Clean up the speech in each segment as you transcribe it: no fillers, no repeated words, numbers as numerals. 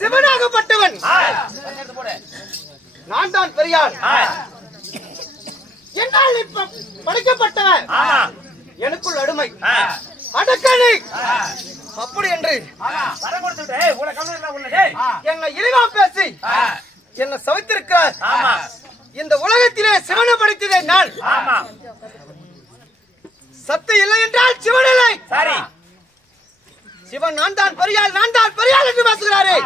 சிவனாகப்பட்டவன் நான் தான் பெரியார். என்னால் இப்ப படைக்கப்பட்டவன் எனக்குள் அடிமை அடக்கணி அப்படி என்று என்னை இழிவா பேசி என்னை சவித்திருக்கிறார். இந்த உலகத்திலே சிவனை படைத்ததே நான். சத்து இல்லை என்றால் சிவன் இல்லை. சிவன் நான் தான் பெரியாள், நான் தான் பெரியாள் என்று பேசுகிறாரே.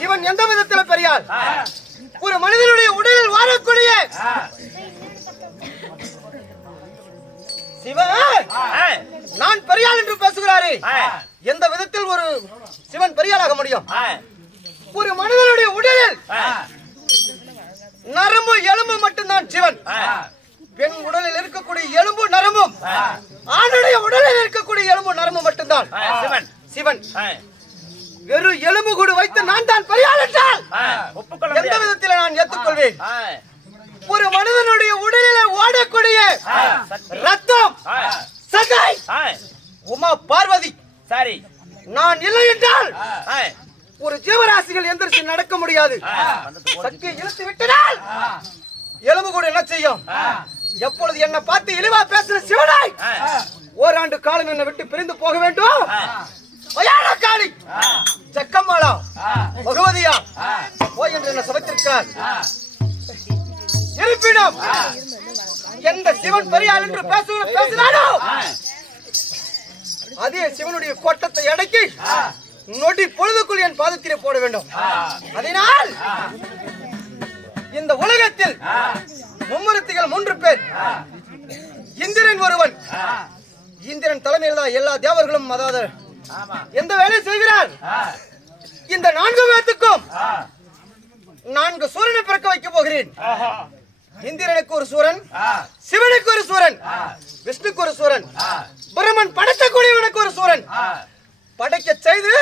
சிவன் எந்த விதத்தில் பெரியாள்? ஒரு மனிதனுடைய உடலில் வாழக்கூடிய சிவன் நான் பெரியாள் என்று பேசுகிறாரே. எந்த விதத்தில் ஒரு சிவன் பெரியாளாக முடியும்? ஒரு மனிதனுடைய உடலில் நரம்பு எலும்பு மட்டும்தான் சிவன். பெண் உடலில் இருக்கக்கூடிய எலும்பு நரம்பும், ஆணுடைய உடலில் இருக்கக்கூடிய எலும்பு நரம்பு மட்டும்தான் சிவன். வெறும் எலும்பு கூடு வைத்து நான் தான் பெரியாள் என்றால் எந்த விதத்தில் நான் ஏற்றுக்கொள்வேன்? ஒரு மனிதனுடைய உடலில் ஓடக்கூடிய ரத்தம் சதை உமா பார்வதி நான் இல்லை என்றால் ஒரு ஜீவராசிகள் எந்திரிச்சு நடக்க முடியாது. சக்தியை இழுத்து விட்டதால் எலும்பு கூட என்ன செய்யும்? எப்பொழுது என்னை பார்த்து இழிவா பேசுற சிவனாய் ஓராண்டு காலம் என்னை விட்டு பிரிந்து போக வேண்டும். காளி செக்கம்மாளா பகவதியா போய் என்று என்னை சமைத்திருக்கிறார். இருப்பினும் எந்த சிவன் பெரியாள் என்று பேசினாரோ அதே சிவனுடைய கோட்டத்தை அடக்கி நொடி பொழுதுக்குள் என் பாதத்திலே போட வேண்டும். அதனால் இந்த உலகத்தில் மும்மூர்த்திகள் 3 பேர். இந்திரன் ஒருவன். இந்திரன் தலைமையில் தான் எல்லா தேவர்களும் அதாவது எந்த வேலை செய்கிறார்? இந்த 4 பேத்துக்கும் 4 சூரனை பிறக்க வைக்க போகிறேன். இந்திரனுக்கு ஒரு சூரன், சிவனுக்கு ஒரு சூரன், விஷ்ணுக்கு ஒரு சூரன், பிரம்மன் படைக்கக்கூடியவனுக்கு ஒரு சூரன் படைக்க செய்து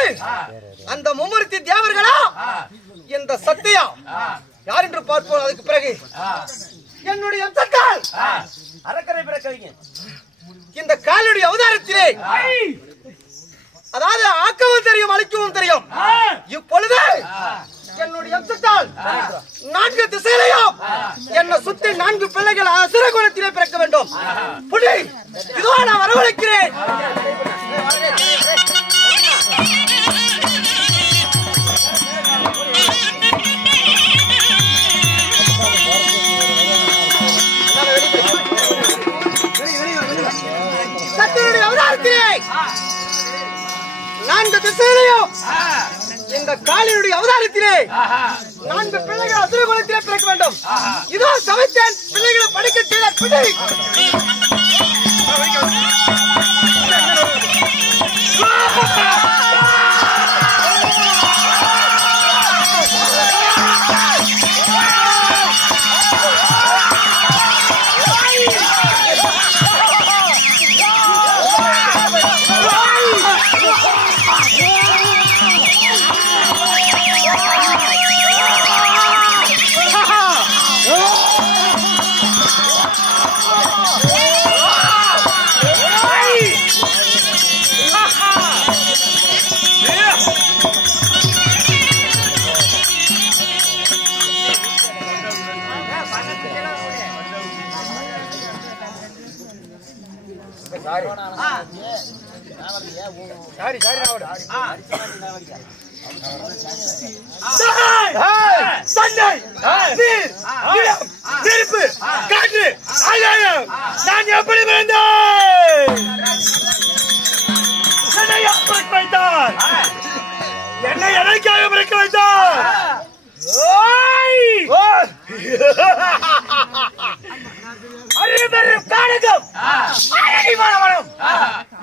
அந்த மும்மூர்த்தி தேவர்களா இந்த சத்தியா யார் என்று பார்ப்போம். அதுக்கு பிறகு என்னுடைய கால் அரக்கரை பிறக்க வைங்க. இந்த காலுடைய அவதாரத்திலே அதாவது ஆக்கவும் தெரியும் அழிக்கவும் தெரியும். இப்பொழுது என்னுடைய எச்சத்தால் 4 திசையிலையும் என்னை சுத்தி 4 பிள்ளைகள் அசுர குலத்திலே பிறக்க வேண்டும். புடி இதோ நான் வரவழைக்கிறேன். சத்தியுடைய அவதாரத்திலே 4 திசையிலையும் இந்த காளியுடைய அவதாரத்திலே 4 பிள்ளைகள் அசுர குலத்திலே பிறக்க வேண்டும். இதோ சமைத்தேன் பிள்ளைகளை படிக்க செய்த பிள்ளை நான் எப்படி என்னை எதற்காக பிறக்க வைத்தார்?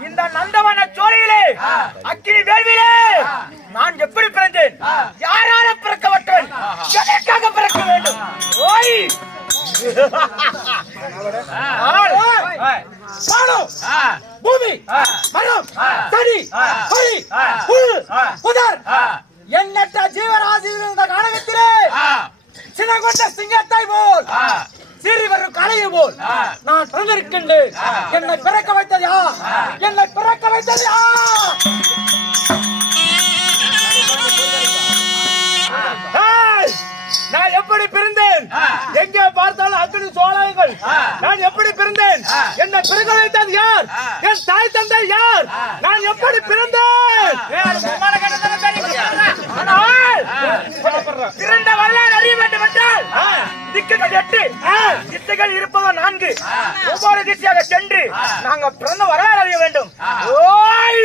இந்த நந்தவன சோலையிலே அக்கினி வேள்வியிலே நான் எப்படி பிறந்தேன்? யாரால பிறக்கப்பட்டவன்? எதற்காக பிறக்க வேண்டும்? பூமி மரம் தடி புல் புதர் எண்ணற்ற ஜீவராசிகள் இந்த காலகத்திலே சில கொண்ட சிங்கத்தை போல் சீறி வரும் கலையை போல் நான் பிறந்திருக்கின்றேன். என்னை பிறக்க வைத்தது யார்? என்னை பிறக்க வைத்தது யார்? எங்கே பார்த்தாலும் அக்னி சோழர்கள். நான் எப்படி பிறந்தேன்? என்ன பிறக்க வைத்தது யார்? என் தாய் தந்தை யார்? நான் எப்படி பிறந்தேன்? பிறந்த வரலாறு அறிய வேண்டும் என்றால் திக்குகள் 8, திசைகள் இருப்பதோ 4. ஒவ்வொரு திசையாக சென்று நாங்க பிறந்த வரலாறு அறிய வேண்டும். ஓய்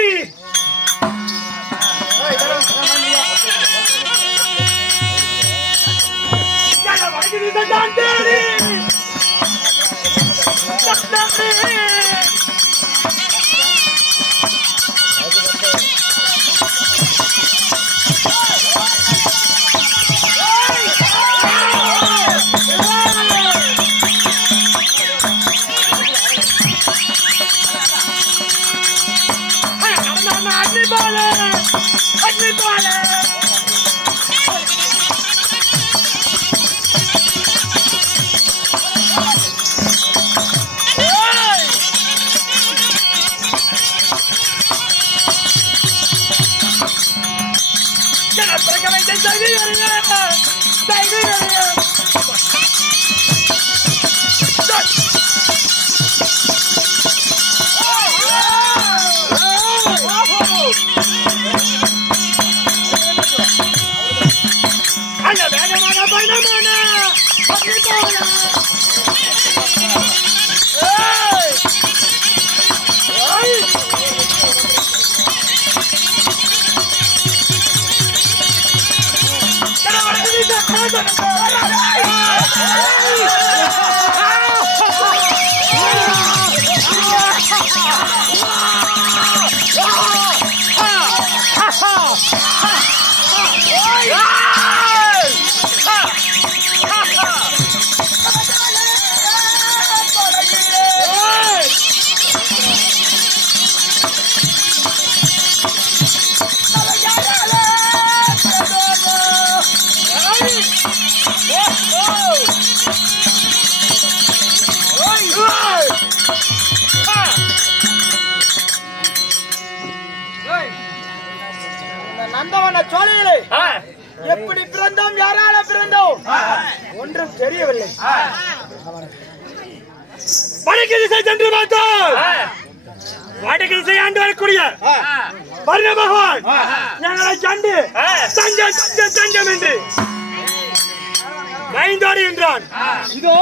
நந்தவன சோலையிலே எப்படி பிறந்தோம், யாரால பிறந்தோம் ஒன்றும் தெரியவில்லை. வடக்கு திசை சென்று பார்த்தோம். வடக்கு திசை ஆண்டு வரக்கூடிய பர்ண பகவான் ഞങ്ങളെ கண்டு தஞ்சம் தஞ்சம் தஞ்சம் என்று கைந்தாடி என்றான். இதோ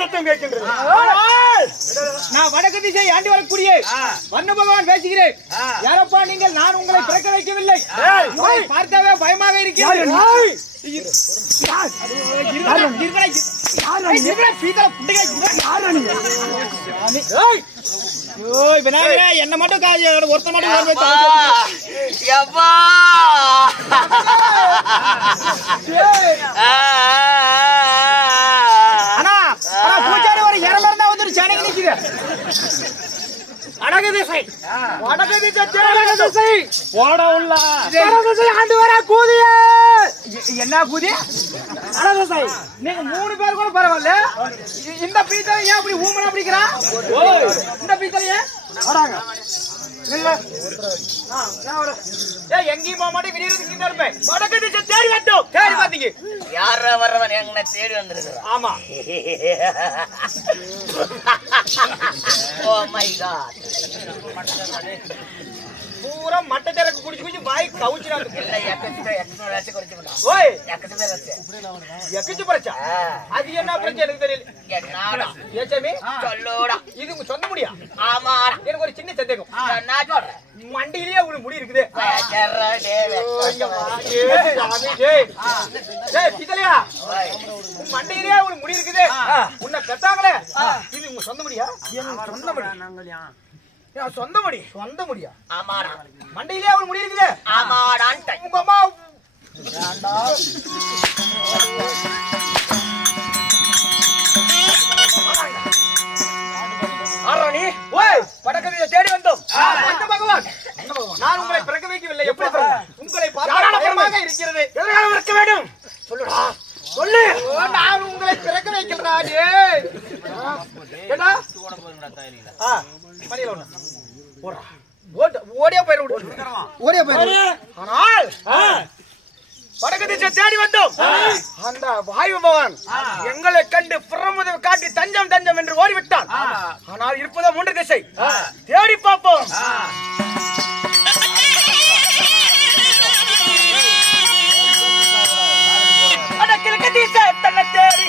சத்தம் கேட்கின்றது. நான் வடக்கு திசை ஆண்டு வரக்கூடிய வர்ண பகவான் பேசுகிறேன். யாரப்பா நீங்கள்? நான் உங்களை பிறக்க வைக்கவில்லை. பார்க்கவே பயமாக இருக்கிறது. என்ன மட்டும் ஒருத்தர் மட்டும் பூஜாரி ஒரு 200 இருந்தா வந்து சென்னைக்கு நிக்குது. வடக்கு திசை வடக்கு திசை ஓட உள்ள திசை ஆண்டு வர கூதிய என்ன கூதிய அழகசை. நீங்க 3 பேர் கூட பரவாயில்ல. இந்த பீத்தலை ஏன் அப்படி ஊமனா பிடிக்கிறா? இந்த பீத்தலையே வராங்க எங்கேயும் போக மாட்டேன். விடியறதுக்கு இருப்பேன். வடக்கு திசை தேடி வந்தோம். தேடி பாத்தீங்க யார வர்றவன் எங்க தேடி வந்திருக்கு. ஆமா. Oh my god. பூரா மட்ட திறக்கு குடிச்சு குடிச்சு வாய் கவுச்சிராங்க. இல்ல எக்கச்சக்க ரச குடிச்சு விட்டா. ஓய் எக்கச்சக்க ரச. எக்கச்சக்க பிரச்சா. அது என்ன பிரச்சனை எனக்கு தெரியல. என்னடா? ஏச்சமே சொல்லோடா. இது உங்க சொந்த முடியா? ஆமாடா. எனக்கு ஒரு சின்ன சந்தேகம். நான் சொல்றேன். மண்டியிலேயே ஒரு முடி இருக்குது. மண்டையிலேயே ஒரு முடி இருக்குது. உன்னை பெத்தாங்களே இது உங்க சொந்த முடியா? சொந்த முடி. சொந்த முடி. சொந்த முடியா? ஆமாடா. மண்டையிலேயே ஒரு முடி இருக்குது. ஆமாடா. உங்க அம்மா வடக்கதியை தேடி வந்தோம். பகவான் நான் உங்களை பிறக்க வைக்கவில்லை. எப்படி உங்களை பார்க்க இருக்கிறது? எதனால இருக்க வேண்டும் சொல்லுடா. சொல்லு. நான் உங்களை பிறக்க வைக்கிறேன். ஓடியா போயிரு. ஆனால் வடக்கதி திசை தேடி வந்தோம். அந்த வாயு பகவான் எங்களை கண்டு புறமுதவி காட்டி தஞ்சம் தஞ்சம் என்று ஓடிவிட்டான். ஆனால் இருப்பதோ 3 திசை. தேடி பார்ப்போம். கிழக்கு திசை தன்னை தேடி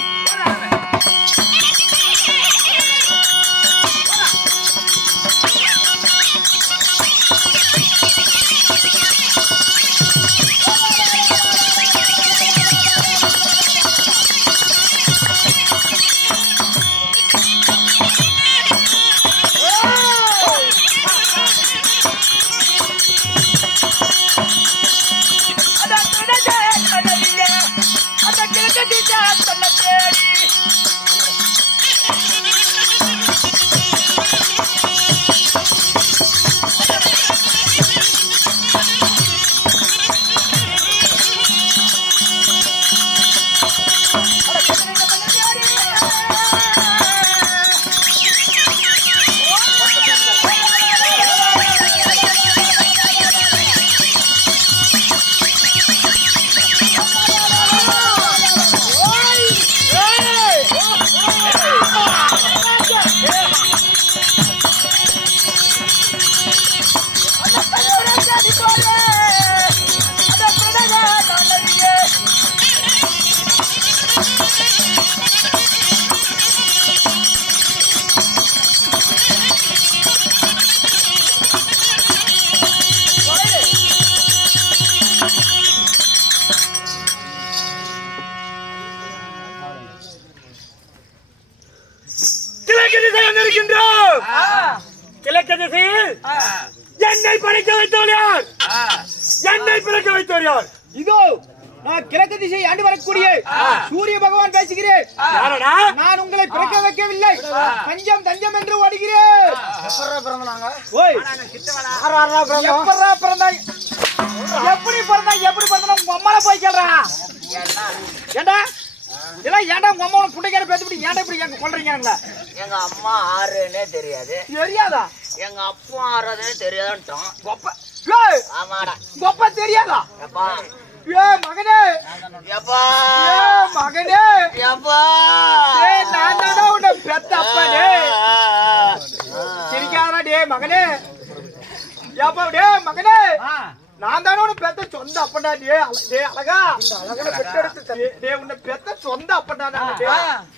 கிழக்கு திசையில் என்னை படைக்க வைத்தவர் யார்? என்னை பிறக்க வைத்தவர் யார்? இதோ நான் கிழக்கு திசையை ஆண்டு வரக்கூடிய சூரிய பகவான் பேசுகிறேன். நான் உங்களை பிறக்க வைக்கவில்லை, பஞ்சம் தஞ்சம் என்று ஓடுகிறேன். எப்படி பிறந்தா உங்க அம்மால போய் கேள்றான். ஏண்டா இதெல்லாம் ஏன்டா உங்க அம்மா புண்டைக்கார பேசிட்டு ஏன்டா இப்படி எங்க கொல்றீங்க? எங்க அம்மா ஆறுன்னே தெரியாது. தெரியாதா? எங்க அப்பா ஆறுறதுன்னு தெரியாதுன்ட்டோம். ஆமாடா. கொப்ப தெரியாதா? எப்பா மகனே, எப்பா மகனே, எப்பா நான் தானே உன்னை பெத்த அப்பனே. சிரிக்காதா டே மகனே? எப்பா டே மகனே, நான் தானே உன்னை பெத்த சொந்த அப்பண்டா. டே அழகா பெத்தெடுத்து டே உன்னை பெத்த சொந்த அப்பண்டா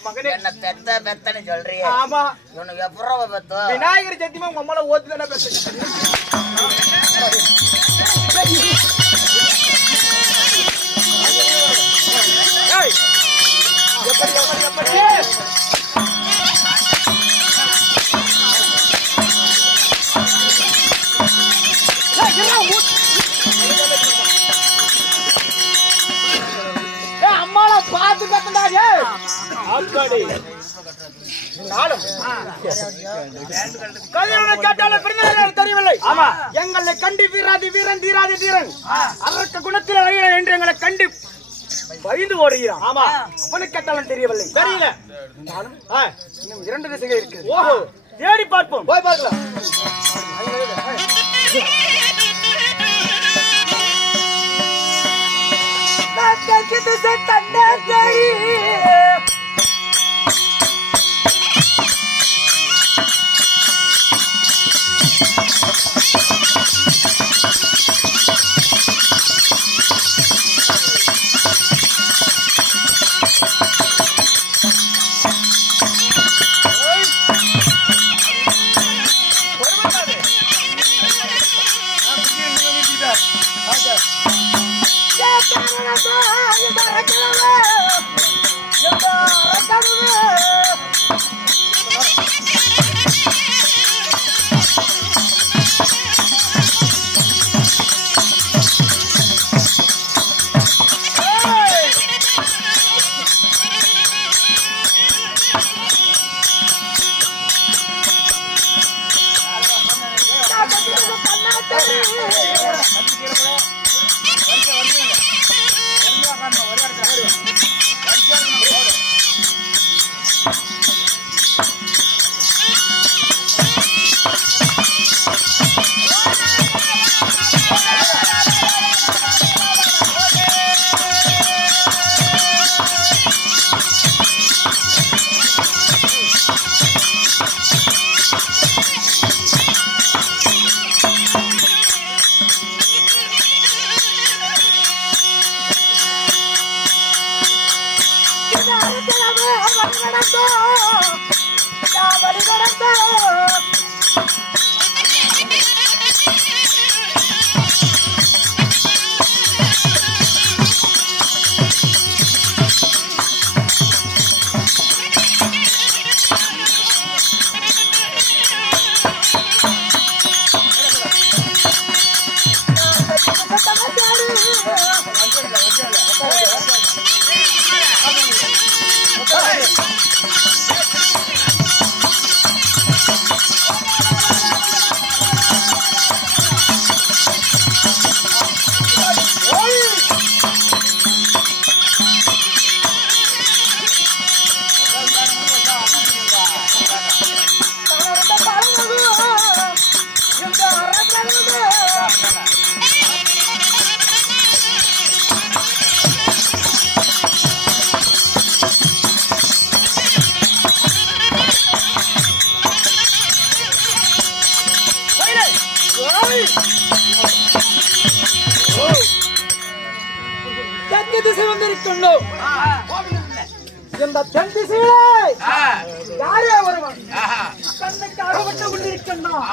மகனே. என்ன பெத்த பெத்தன்னு சொல்றீங்க? ஆமா. உனக்கு எப்பறம் பெத்தோ? விநாயகர் சத்தியமா உங்க அம்மால ஓத்து தானே பெத்த. அம்மால பாத்து கத்துனாரு. தெரியவில்லை. எங்களை கண்டு வீராதி வீரன் தீராதி தீரன் அரக்க குணத்தில் அழகினார் என்று எங்களை கண்டு பயந்து ஓடுகிறான். ஆமா, அவனுக்கு கேட்டாலும் தெரியவில்லை. தெரியல. இன்னும் 2 திசைகள் இருக்கு. ஓஹோ, தேடி பார்ப்போம். போய் பார்க்கலாம். இந்த தென் திசையிலே யாரே வருவான் கண்ணுக்கு அகப்பட்டு கொண்டிருக்கின்றான்.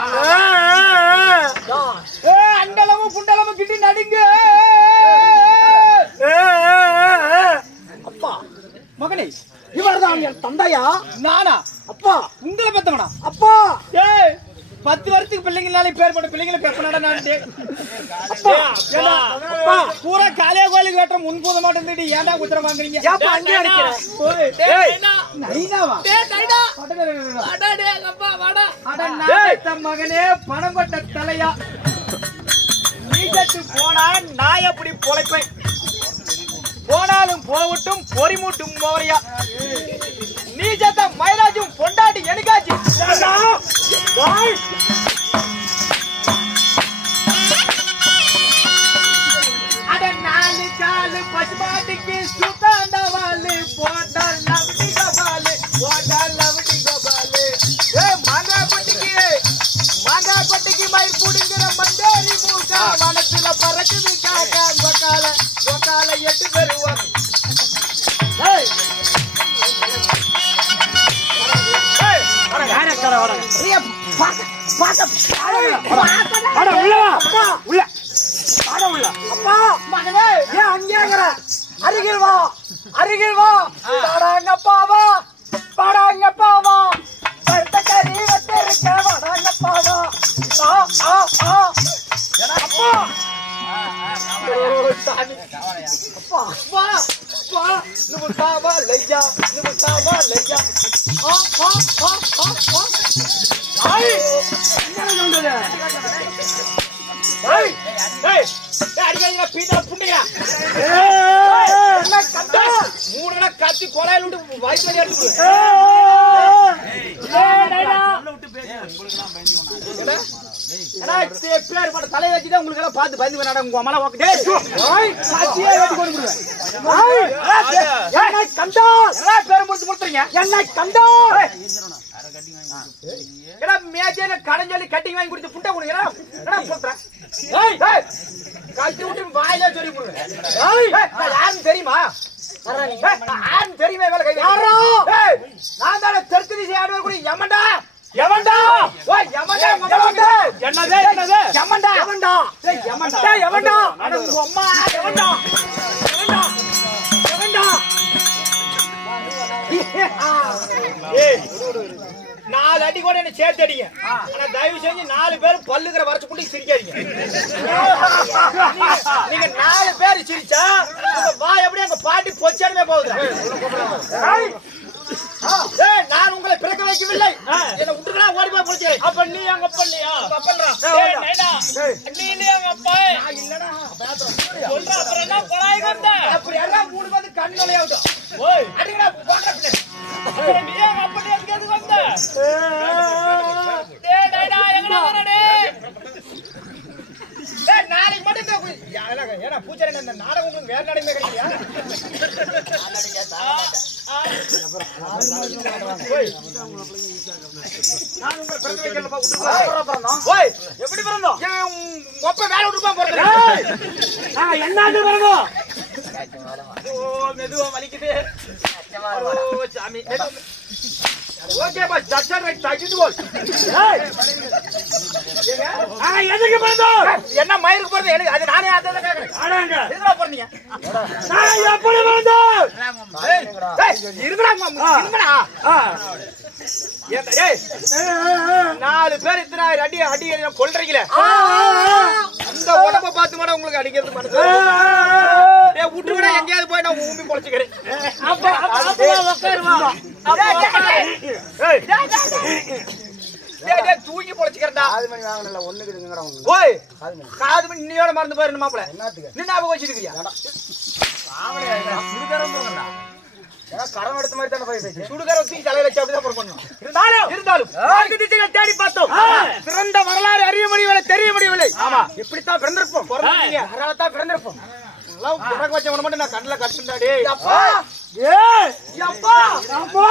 அண்டலமும் புண்டலமும் கிட்டி நடுங்க. அப்பா மகனே, இவர்தான் என் தந்தையா? நானா? அப்பா உங்களை பெத்தவனா? அப்பா 10 வருஷத்துக்கு பிள்ளைங்களாலே பேர் போட்ட பிள்ளைங்களை பெப்பனடா நான். அப்பா பூரா காலியா கோயிலுக்கு வெட்ட முன்பூத மாட்டேன். ஏன்டா குத்திர வாங்குறீங்க? ஏப்பா அங்கே அடிக்கிற? நைனாவா? நைனா அடடே அப்பா வாடா. அட நான் மகனே பணம் பட்ட தலையா. நீ சத்து போனா நான் எப்படி பொழைப்பேன்? போனாலும் போகட்டும் பொறிமூட்டும் மோரியா. நீ சத்த மயிலாஜும் பொண்டாட்டி எனக்காச்சு. அட நாலு காலு பசுமாட்டுக்கு சுத்தாண்ட வாழு போட்டால் லவடி கபாலு போட்டால் லவடி கபாலு. மாங்காய் பட்டிக்கு மயிர் புடுங்கிற மண்டேரி மூக்கா வனத்துல பறக்குது காக்கா. கொக்கால 8 பெறுவாங்க. அருகில் வா, அருகில் வா. பாடாங்கப்பாவா, பாடாங்கப்பாவா. கறி வச்சிருக்க வாடாங்கப்பாவா. கத்தி கொலையில விட்டு வயிற்று எடுத்து பேர் போட்ட தலை வச்சுதான் உங்களுக்கு எல்லாம் பார்த்து பயந்து பண்ணாட உங்க அம்மா கண்டா பேரை முடிச்சு கொடுத்துறீங்க. என்ன கண்டா மேஜையில கடன் சொல்லி கட்டிங் வாங்கி கொடுத்து புட்டை கொடுங்க. கட்டி விட்டு வாயில சொல்லி கொடுங்க. யாருன்னு தெரியுமா? யாருன்னு தெரியுமா? நான் தானே தெற்கு திசை ஆடுவார் கூட எமண்டா எவன்டா? ஓய் எவன்டா? என்னது என்னது? எவன்டா? எவன்டா? எவன்டா? எவன்டா? அட உங்க அம்மா எவன்டா? எவன்டா? எவன்டா? ஏய் 4 அடி கூட என்ன சேர்த்து அடிங்க. ஆனா தயவு செஞ்சு 4 பேர் பல்லுகிற வரச்சு புள்ளி சிரிக்காதீங்க. நீங்க 4 பேர் சிரிச்சா வாய் எப்படி அங்க பாட்டி பொச்சடமே போகுது. நான் உங்களை பிறக்க வைக்கவில்லை. என்ன விட்டுகளா ஓடி போய் போச்சு. அப்ப நீ அங்க பண்ணலையா? அப்பன்றா. டேய் நைடா. நீ அங்க அப்பா. நான் இல்லடா. சொல்றா அப்புறம் என்ன கொளாய் வந்த? அப்படி எல்லாம் 3 வந்து கண்ணோலே ஆவுது. ஓய் அடிங்கடா போங்கடா. அப்புறம் நீ அங்க அப்படி எதுக்கு வந்த? டேய் நைடா எங்கடா வரடே? டேய் நாளைக்கு மட்டும் ஏனா பூச்சரங்க இந்த நாடகம் உங்களுக்கு வேற நாடகமே கிடைக்கலையா? எப்படி பிறந்தோம்? வேலை விட்டுப்பா போறேன். என்ன பிறந்தோம்? மெதுவா வலிக்குது. சத்தியமா இருமாடா. ஓ சாமி okay boss that's all right டாக்கிட் கோல் ஏய் எதுக்கு வந்தோம் என்ன மயிருக்கு போறது எனக்கு அது நானே அத கேக்குறேன் ஆடாங்க எதுல போறீங்க நான் எப்படி வந்தோம் ஏய் இருக்குடா இருக்குடா ஏய் 4 பேர் இத்தனை அடி அடி கொல்றீங்களே அந்த உடம்ப பார்த்து கூட உங்களுக்கு அடிக்கிறது மனசு டேய் விட்டுங்கடா எங்கயாவது போய் நான் ஊம்பி பொளச்சிக்கிறேன் அப்ப உட்காருவா ஏய் டேய் தூக்கி பொளச்சிக்கிறடா காது மணி வாங்கல ஒண்ணு கிடுங்கடா உங்களுக்கு ஓய் காது மணி இன்னியோட மறந்து போயிரு மாப்ள என்னத்துக்கு நீ ஞாபகம் வச்சிருக்கியா ஆவலையா சுடுகாரம் போங்கடா ஏன்னா கரம் எடுத்த மாதிரி தான போய் பேசி சுடுகாரம் தூக்கி தலையில வச்சு அப்படிதான் போற பண்ணனும் இருந்தாலும் நான்கு திசைகள் தேடி பார்த்தோம் பிறந்த வரலாறு அறிய முடியவில்லை தெரிய முடியவில்லை ஆமா இப்படி தான் பிறந்திருப்போம் பிறந்தீங்க அதனால தான் பிறந்திருப்போம் எல்லாம் புறக்க வச்ச உன மட்டும் நான் கண்ணல கட்டுடா டேய் அப்பா ஏய் அப்பா அப்பா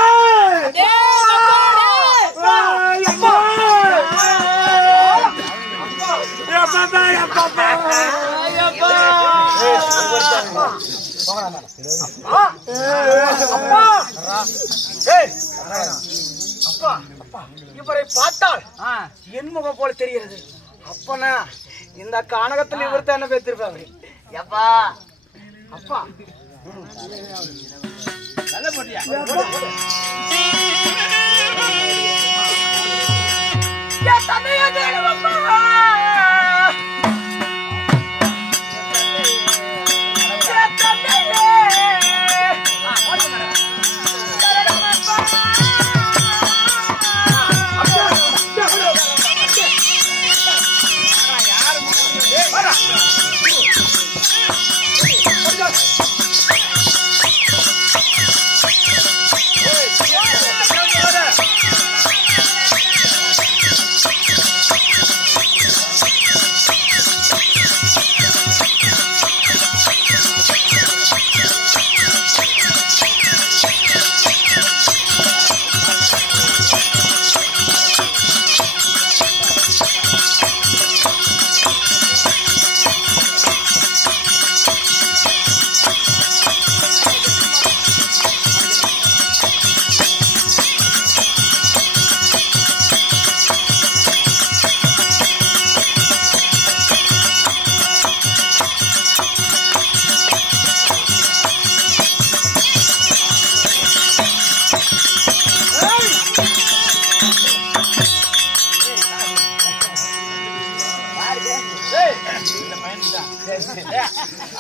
டேய் அப்பா அப்பா இவரை பார்த்தால் என் முகம் போல தெரிகிறது அப்பனா இந்த கானகத்தில் இவர் தான் என்ன பேசிருப்பாரு எப்பா அப்பா நல்ல போட்டியா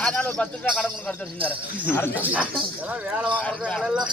அதனால 10 ரூபாய் கடன் கொடுங்க அடுத்து வச்சிருந்தாரு அதெல்லாம் வேலை வாங்குறது வேலை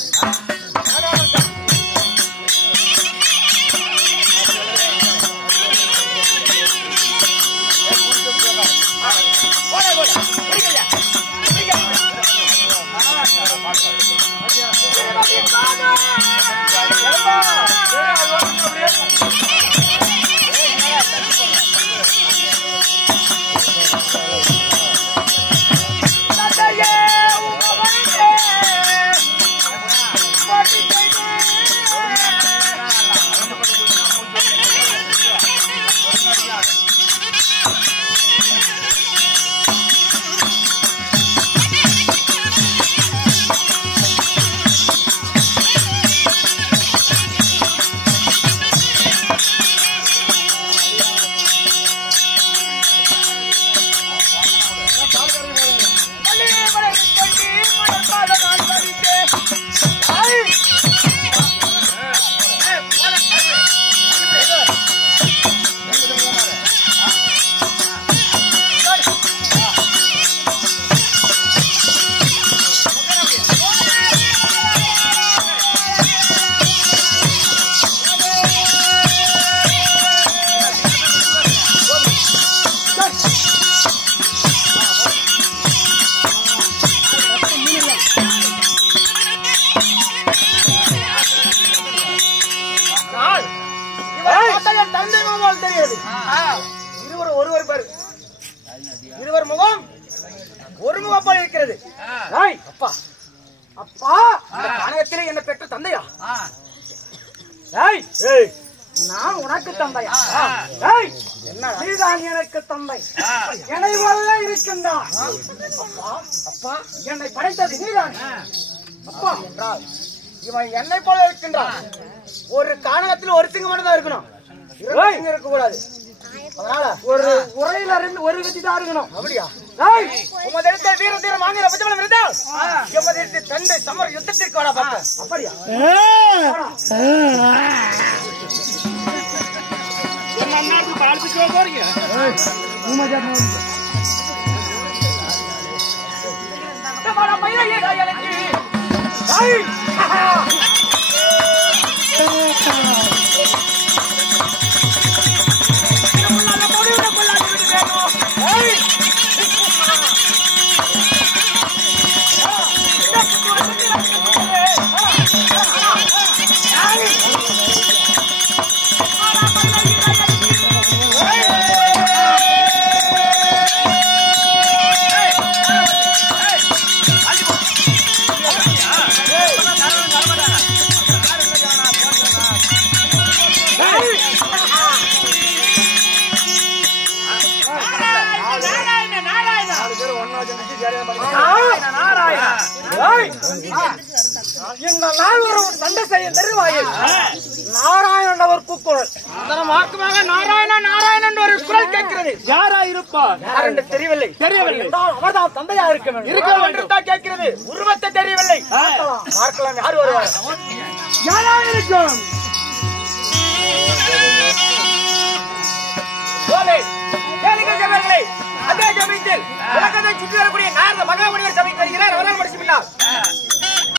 இருவர் முகம் ஒரு முகம் போல இருக்கிறது. அப்பா அப்பா இந்த கானகத்திலே என்ன பெற்ற தந்தையா? நான் உனக்கு தந்தையா? நீதான் எனக்கு தந்தை. என்னை போல இருக்கின்றான். அப்பா அப்பா என்னை படைத்தது நீதான். அப்பா என்றால் இவன் என்னை போல இருக்கின்றான். ஒரு கானகத்தில் ஒரு சிங்கம் தான் இருக்கணும், இருக்க கூடாது. அதனால ஒரு உரையில இருந்து ஒரு கட்சி தான் இருக்கணும். அப்படியா? உமது வீர தீரம் ஆங்கில பச்சைமலம் இருந்தால் எமது தந்தை சமர் யுத்தத்திற்கு வாடா பார்க்க. அப்படியா? இந்த நாள் வரும் சண்டை செய்ய தருவாயில் நாராயணன் அவர் கூக்குரல் வாக்குமாக நாராயணன் நாராயணன் ஒரு குரல் கேட்கிறது. யாரா இருப்பார் என்று தெரியவில்லை. அவர்தான் தந்தையா இருக்க வேண்டும் தான் கேட்கிறது. உருவத்தை தெரியவில்லை. பார்க்கலாம் யார் வருவார். யாரா இருக்கும் அதே சமயத்தில் உலகத்தை சுற்றி வரக்கூடிய நாரத மகாமுனி